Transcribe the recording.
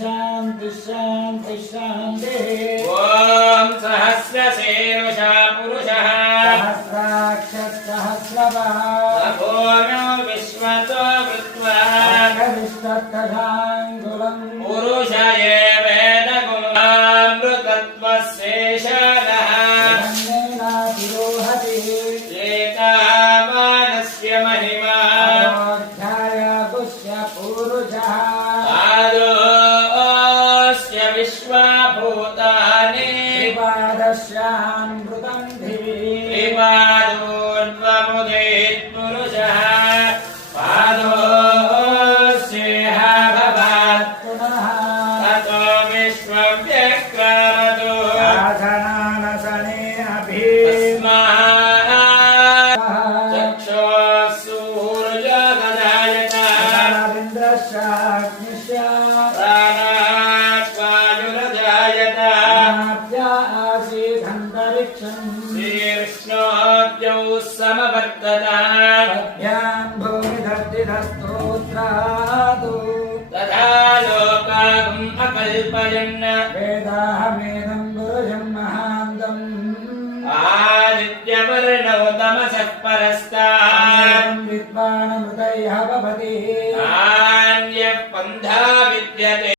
शांति शांति शांति। ओम सहस्रशीर्षा पुरुषः सहस्राक्षः सहस्रपात् अभूम्यो विश्वतो वृत्वा विश्वत्तशाङ्कुलम् पुरुष एवेदगुणामृतत्वशेषणः पुरोहति एतावानस्य महिमा अध्याय पुष्य पुरुषः आदोऽस्य विश्वभूतानि विपादस्यामृतं दिवि विपादोन्वमुदेत् पुरुषः पादोऽस्येह भवात् पुनः ततो विश्वं व्यक्रामतो आसनानसने अपि शीर्ष्णोऽद्यौ समवर्तताभ्यां भूमिधर्तिधस्तोत्रादु तथा लोकागम् अकल्पयन् वेदाहमेदं पुरुषं महान्तम् आदित्यवर्णो तमसः परः